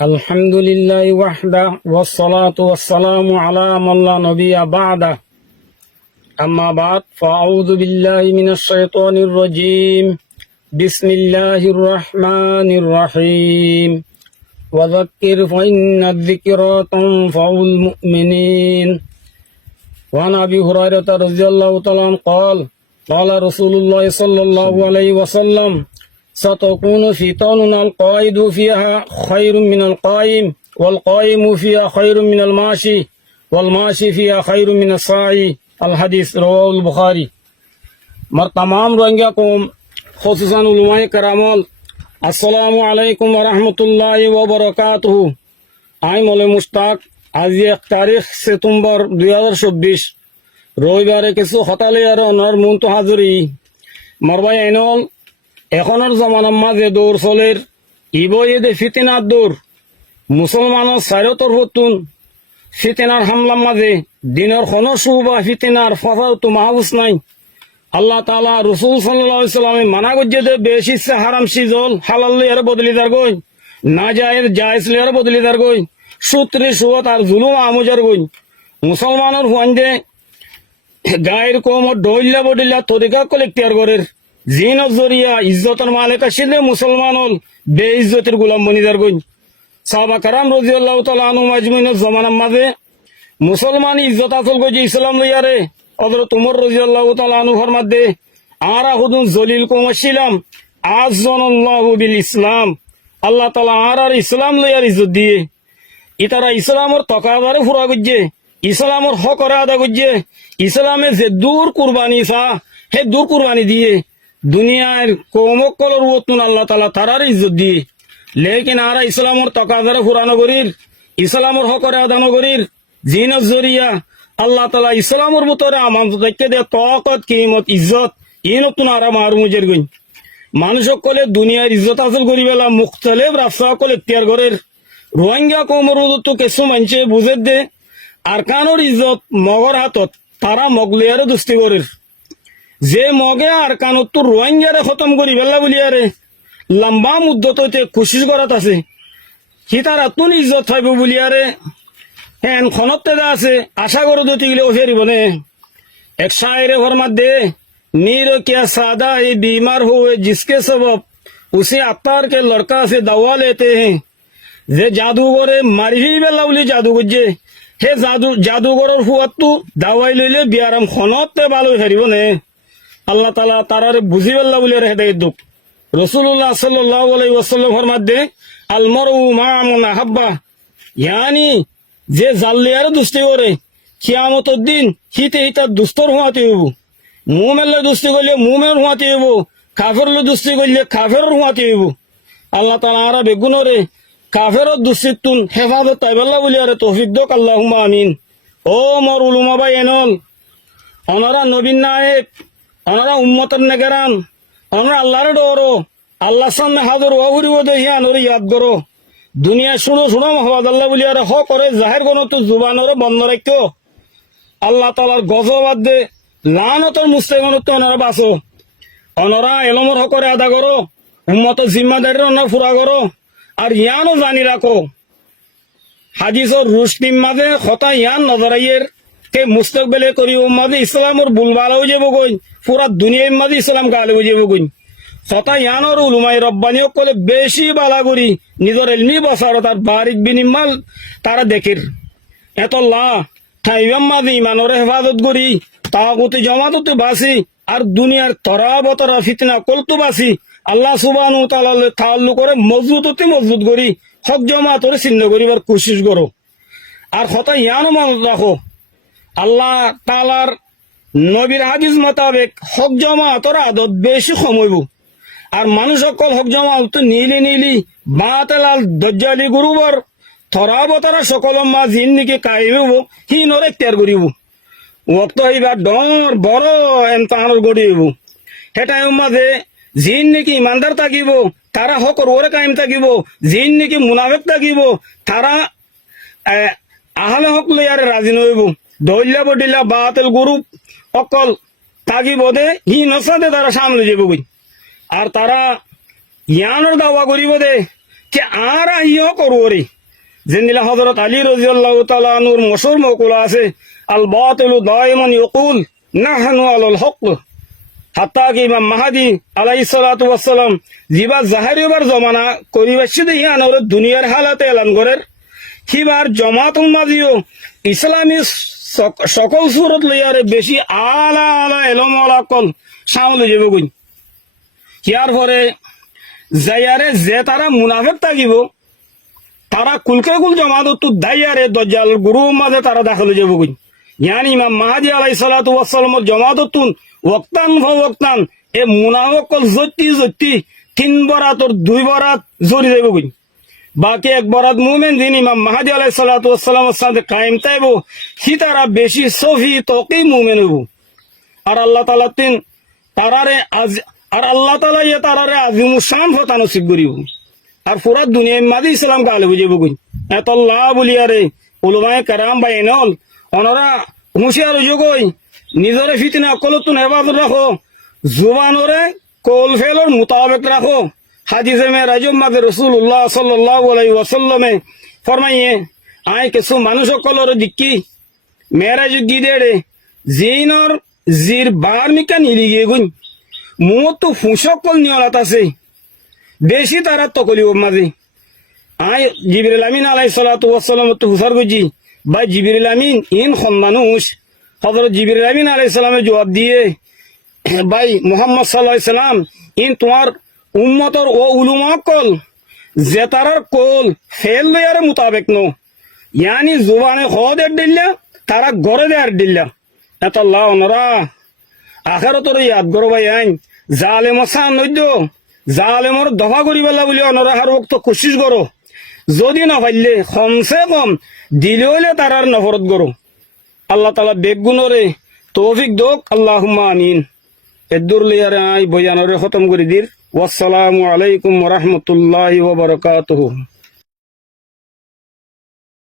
الحمد لله وحده والصلاة والسلام على من لا نبي بعده أما بعد فأعوذ بالله من الشيطان الرجيم بسم الله الرحمن الرحيم وذكر فإن الذكرى تنفع المؤمنين وعن أبي هريرة رضي الله تعالى عنه قال قال رسول الله صلى الله عليه وسلم ستكون فتن القائد فيها خير من القائم والقائم فيها خير من الماشي والماشي فيها خير من الساعي الحديث رواه البخاري مر तमाम रंगिया कौम खुसूसन उलमाए करामल अस्सलामु अलैकुम व रहमतुल्लाहि व बरकातुहू। आई मौले मुश्ताक आज 1 तारीख सितंबर 2024 রবিবারে কিছু হতালে আর অনার মন তো হাজরি মারবাই আইনল এখনের জমানার মাঝে দৌড় চলের ইবইদে ফিতিনার দৌড় মুসলমানের চারো তরফতুন ফিতিনার হামলার মাঝে দিনের কোনো সুবা ফিতিনার ফাঁসাও তো মাহবুস নাই। আল্লাহ তাআলা রাসূল সাল্লাল্লাহু আলাইহি ওয়াসাল্লামে মানা করছে যে বেশি সে হারাম সিজল হালাল লিয়ার বদলি দার গই না জায়েজ জায়েজ লিয়ার বদলি দার গই সূত্রে সুবত আর জুলুম আমজার গই মুসলমানের হুয়ান্দে গায়ের কোমর ডইল্লা বডিল্লা তরিকা কলেক্টিয়ার গরের জিন জরিয়া ইজ্জতের মালিকা সিলে মুসলমান হল বে ইজ্জতের গোলাম বনিদার গই সাহাবা কারাম রাদিয়াল্লাহু তাআলা আনহুম আজমাইনের জমানার মাঝে মুসলমান ইজ্জত আসল গই ইসলাম লইয়ারে হযরত ওমর রাদিয়াল্লাহু তাআলা আনহু ফরমাদে আরা হুদুন জলিল কমছিলাম আযজানাল্লাহু বিল ইসলাম আল্লাহ তাআলা আর ইসলাম লইয়ার ইজ্জত দিয়ে ইতারা ইসলামের তকাদারে ফুরা গজ্জে ইসলামের হক আদা গজ্জে ইসলামে যে দূর কুরবানি সা হে দূর কুরবানি দিয়ে দুনিয়ার কৌমকলর ওতুন আল্লাহ তাআলা তারার ইজ্জত দিয়ে লেকিন আরা ইসলামের তকাদারে ফুরানো করির ইসলামের হক আদানো করির জিনের জরিয়া আল্লাহ তাআলা ইসলামের ভিতরে আমানত দেখতে দে তকত কিমত ইজ্জত ইনতুন আরা মারু মুজের গই মানুষ সকলে দুনিয়ার ইজ্জত হাসিল করি বেলা মুখতালিফ রাস্তা সকলে ইখতিয়ার করের রোহিঙ্গা কৌমের তো কিছু মানুষে বুঝে দে আর কানোর ইজ্জত মগর হাতত তারা মগলিয়ারে দুস্তি করের যে মগে আর কানত তো রোহিঙ্গারে খতম করি বেলা বলিয়ারে লম্বা মুদ্দত হইতে কোশিশ করাত আছে সি তার আতুন ইজ্জত থাকবে বলিয়ারে হ্যাঁ খনত আছে আশা করে দিতে গেলে ও ফেরিব নে এক শায়রে ফরমাত দে नीर क्या सादा ही बीमार हुए जिसके सबब उसे अत्तार के लड़का से दवा लेते हैं जे जादूगरे मारी बेलाउली जादूगर जे हे जादूगरर हुआतु दावाई लইলে বিয়ারাম খনতে ভালো হারিব নে আল্লাহ তাআলা তারারে বুঝি বেলা বলে রে হেদায়েত দুক রাসূলুল্লাহ সাল্লাল্লাহু আলাইহি ওয়াসাল্লাম ফরমাদে আল মারউ মা মান আহাব্বা यानी যে জাল্লিয়ারে দুস্তি করে কিয়ামতের দিন হিতে হিতা দুস্তর হওয়াতে হইব মুমেলে দুস্তি করলে মুমের হুয়াতে হইব কাফেরলে দুস্তি করলে কাফেরর হুয়াতে হইব আল্লাহ তাআলা আরা বেগুনরে কাফেরর দুস্তিতুন হেফাজত তাইবাল্লাহ বলি আরে তৌফিক দক আল্লাহুম্মা আমিন। ও মোর উলামা ভাই এনল ওনারা নবীন নায়েক ওনারা উম্মতের নেগরান ওনারা আল্লাহর ডরো আল্লাহর সামনে হাজির হওয়া করিব দে হিয়া নরে ইয়াদ করো দুনিয়া শুনো শুনো মোহাম্মদ আল্লাহ বলি আরে হ করে জাহির কোন তো জুবানরে বন্ধ রাখো আল্লাহ তাআলার গজবাদ দে লানতর মুস্তাকিমত ওনারা বাঁচো ওনারা এলমর হকরে আদা করো উম্মতের জিম্মাদারি ওনারা ফুরা করো আর ইয়ানও জানি রাখো হাদিসর রুশনির মাঝে কথা ইয়ান নজরাইয়ের কে মুস্তাকবেলে করি উম্মতে ইসলামর বুলবালা হয়ে যাব কই পুরা দুনিয়ার মাঝে ইসলাম গালে হয়ে যাব কই কথা ইয়ানর উলুমাই রব্বানি কলে বেশি বালা করি নিজের এলমি বসারত আর বারিক বিনিমাল তারা দেখের এত লা ঠাইবাম মাঝে ইমানরে হেফাজত করি তাগুতে জমাততে বাসি আর দুনিয়ার তরাবতরা ফিতনা কলতু বাসি আল্লাহ সুবহানাহু ওয়া তাআলা তাআল্লুক করে মজবুততে মজবুত করি হক জমাতরে চিহ্ন করিবার কোশিশ করো আর কথা ইয়ানো মনে রাখো আল্লাহ তাআলার নবীর হাদিস মোতাবেক হক জমাতর আদত বেশি কমাইব আর মানুষ সকল হক জমাত নীলি বাতেলাল দজ্জালি গুরুবর তরাবতরা সকল মা জিন্দিকে কায়েম হি নরে ইখতিয়ার করিব ওক্ত হইবা ডর বড় এমতাহানোর গড়িব হেটাই মাঝে জিন নাকি ইমানদার থাকিব তারা হকর ওরে কায়েম থাকিব জিন নাকি মুনাফিক থাকিব তারা আহলে হক লইয়ারে রাজি নইব দইল্লা বডিল্লা বাতিল গ্রুপ অকল থাকিব দে হি নসাদে তারা সামনে যাব আর তারা ইয়ানোর দাওয়া করিব দে যে আর আহিও করবরে যেনিলা হযরত আলী রাদিয়াল্লাহু তাআলা আনহুর মশহুর মকলা আছে আল বাতিলু দাইমান ইয়াকুল নাহনু আলাল হক হাত্তা কি ইমাম মাহাদি আলাইহিস সালাতু ওয়াস সালাম জিবা জাহারিবার জমানা করিবাসিদে ইয়ানর দুনিয়ার হালাতে এলান করের হিবার জামাতুল মাজিও ইসলামী সকল সুরত লইয়ারে বেশি আলা আলা এলমওয়ালা কল সামলে যাব কই ইয়ার পরে যাইয়ারে যে তারা মুনাফিক থাকিব তারা কুলকে কুল জমাত তো দাইয়ারে দজ্জাল গুরু মাঝে তারা দাখল যাব কই ইয়ানি ইমাম মাহাদি আলাইহিস সালাতু ওয়াস সালামের জমাততুন ওয়াক্তান ফাওয়াক্তান এ মুনাফিক কল জত্তি জত্তি তিন বরাতর দুই বরাত জড়ি যাব কই বাকি এক বরাত মুমিন দিন ইমাম মাহাদি আলাইহিস সালাতু ওয়াস সালামের সাথে কায়েম তাইবো সি তারা বেশি সফি তকি মুমিন হবো আর আল্লাহ তাআলা তিন তারারে আজ আর আল্লাহ তাআলা ইয়া তারারে আজিমুস শান ফতা নসিব করিব আর পুরা দুনিয়া মাদি ইসলাম গালে বুঝিব কই এত আল্লাহ বলিয়ারে উলামায়ে কেরাম বাইনল অনরা হুঁশিয়ার যোগই নিজরে ফিতনা কলতুন হেফাজত রাখো জুবানরে কল ফেলর মুতাবিক রাখো হাদিসে মে রাজুম মাগে রাসূলুল্লাহ সাল্লাল্লাহু আলাইহি ওয়াসাল্লামে ফরমাইয়ে আয় কিছু মানুষ কলর দিক্কি মেরাজ গিদেড়ে জিনর জির বার মিকা নিলিগে গুন মুতো ফুসকল নিয়লাত আছে বেশি তারা তকলিব মাঝে আয় জিবরিল আমিন আলাইহিস সালাতু ওয়াস সালাম তো হুসার গুজি ভাই জিবরিল আমিন ইন খন মানুষ হযরত জিবরিল আমিন আলাইহিস সালামে জবাব দিয়ে ভাই মুহাম্মদ সাল্লাল্লাহু আলাইহি সাল্লাম ইন তোমার উম্মতর ও উলুমা কল যে তারার কল ফেল লয়ার মুতাবিক নো ইয়ানি জুবানে খোদের দিল্লা তারা গরে দেয়ার দিল্লা এত আল্লাহ ওনরা আখিরাতর ইয়াদ করো ভাই আইন জালেম সান নইদ জালেমর দফা করিবালা বলি অনরা হার ওক্ত কোশিশ করো যদি না পাইলে কমসে কম দিলে হইলে তারার নফরত করো আল্লাহ তাআলা বেগুনরে তৌফিক দোক আল্লাহুম্মা আমিন এদুর লিয়ারে আই বয়ানরে খতম করে দির ওয়াসসালামু আলাইকুম ওয়া রাহমাতুল্লাহি ওয়া বারাকাতুহু।